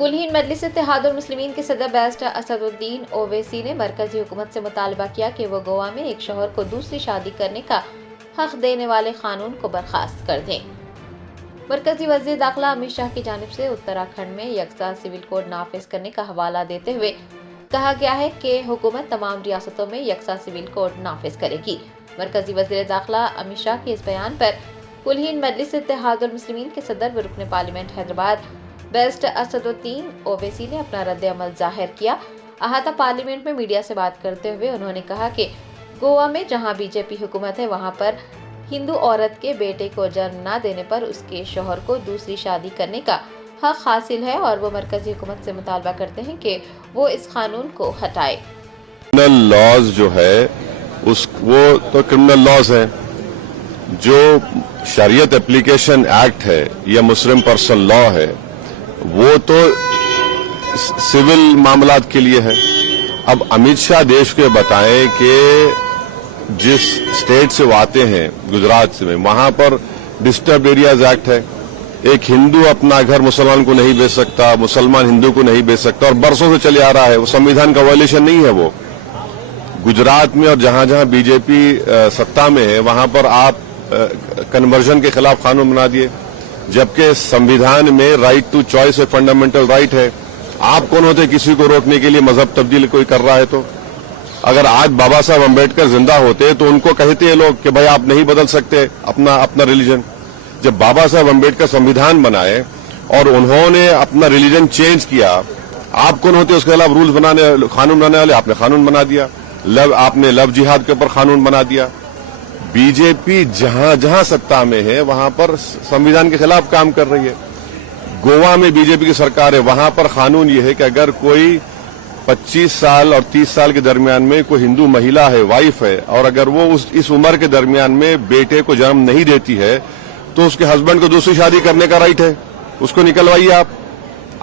कुलहीन मजलिस इत्तेहादुल मुस्लिमीन के सदर बैरिस्टर असदुद्दीन ओवैसी ने मरकजी हुकूमत से मुतालबा किया कि वो गोवा में एक शौहर को दूसरी शादी करने का हक देने वाले कानून को बर्खास्त कर दें। मरकजी वज़ीर दाखिला अमित शाह की जानिब से उत्तराखंड में यकसा सिविल कोड नाफिज करने का हवाला देते हुए कहा गया है कि हुकूमत तमाम रियासतों में यकसा सिविल कोड नाफिज करेगी। मरकजी वज़ीर दाखिला अमित शाह के इस बयान पर कुलहीन मजलिस इत्तेहादुल मुस्लिमीन के सदर व रुकन पार्लियामेंट हैदराबाद बैरिस्टर असदुद्दीन ओवैसी ने अपना रद्द अमल जाहिर किया। अहाता पार्लियामेंट में मीडिया से बात करते हुए उन्होंने कहा कि गोवा में जहां बीजेपी हुकूमत है वहां पर हिंदू औरत के बेटे को जन्म न देने पर उसके शौहर को दूसरी शादी करने का हक हासिल है और वो मरकजी हुकूमत से मुतालबा करते हैं कि वो इस कानून को हटाए। क्रिमिनल लॉज जो है वो तो क्रिमिनल लॉज है, जो शरीयत एप्लीकेशन एक्ट है या मुस्लिम पर्सन लॉ है वो तो सिविल मामलात के लिए है। अब अमित शाह देश को बताएं कि जिस स्टेट से वो आते हैं गुजरात से, वहां पर डिस्टर्ब एरियाज एक्ट है। एक हिंदू अपना घर मुसलमान को नहीं बेच सकता, मुसलमान हिंदू को नहीं बेच सकता, और बरसों से चले आ रहा है। वो संविधान का वायलेशन नहीं है। वो गुजरात में और जहां जहां बीजेपी सत्ता में है वहां पर आप कन्वर्जन के खिलाफ कानून बना दिए, जबकि संविधान में right to choice a fundamental right है। आप कौन होते किसी को रोकने के लिए? मजहब तब्दील कोई कर रहा है तो अगर आज बाबा साहब अम्बेडकर जिंदा होते तो उनको कहते हैं लोग कि भाई आप नहीं बदल सकते अपना रिलीजन। जब बाबा साहब अम्बेडकर संविधान बनाए और उन्होंने अपना रिलीजन चेंज किया, आप कौन होते उसके खिलाफ रूल्स कानून बनाने वाले? आपने कानून बना दिया। आपने लव जिहाद के ऊपर कानून बना दिया। बीजेपी जहां जहां सत्ता में है वहां पर संविधान के खिलाफ काम कर रही है। गोवा में बीजेपी की सरकार है, वहां पर कानून यह है कि अगर कोई 25 साल और 30 साल के दरमियान में कोई हिंदू महिला है, वाइफ है, और अगर वो इस उम्र के दरमियान में बेटे को जन्म नहीं देती है तो उसके हस्बैंड को दूसरी शादी करने का राइट है। उसको निकलवाइए।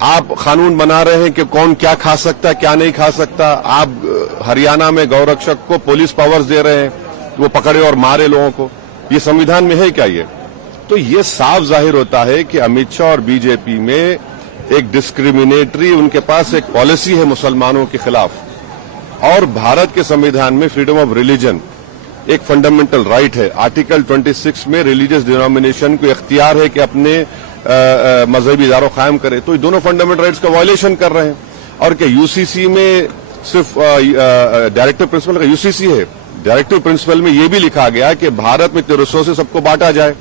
आप कानून बना रहे हैं कि कौन क्या खा सकता, क्या नहीं खा सकता। आप हरियाणा में गौरक्षक को पुलिस पावर्स दे रहे हैं, वो पकड़े और मारे लोगों को। ये संविधान में है क्या? ये तो ये साफ जाहिर होता है कि अमित शाह और बीजेपी में एक डिस्क्रिमिनेटरी उनके पास एक पॉलिसी है मुसलमानों के खिलाफ। और भारत के संविधान में फ्रीडम ऑफ रिलीजन एक फंडामेंटल राइट है। आर्टिकल 26 में रिलीजियस डिनोमिनेशन को इख्तियार है कि अपने मजहबी इदारों कायम करे। तो ये दोनों फंडामेंटल राइट्स का वायलेशन कर रहे हैं। और क्या यूसीसी में सिर्फ डायरेक्टिव प्रिंसिपल का यूसीसी है? डायरेक्टिव प्रिंसिपल में यह भी लिखा गया कि भारत में इतने रिसोर्सेज सबको बांटा जाए।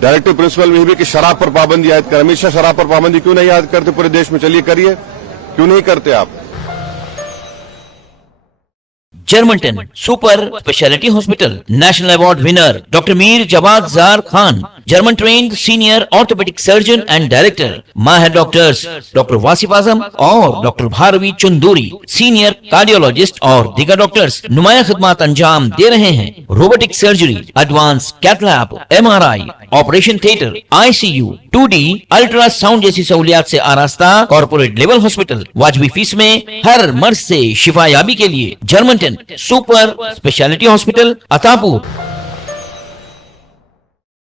डायरेक्टिव प्रिंसिपल में भी कि शराब पर पाबंदी आयद कर। हमेशा शराब पर पाबंदी क्यों नहीं आयद करते पूरे देश में? चलिए करिए, क्यों नहीं करते आप? जर्मनटन super speciality hospital national award winner doctor Mir Jawad Zar Khan, German trained senior orthopaedic surgeon and director. माहिर डॉक्टर्स डॉक्टर वासिफ आजम और doctor Bharvi Chanduri, senior cardiologist और दीगर डॉक्टर्स नुमाया खिदमत अंजाम दे रहे हैं। Robotic surgery, advance cath lab, MRI, operation theatre, ICU, 2D ultrasound जैसी सहूलियात से आरास्ता कॉर्पोरेट लेवल हॉस्पिटल। वाजबी फीस में हर मर्ज से शिफायाबी के लिए Germanton super speciality hospital, Attapur.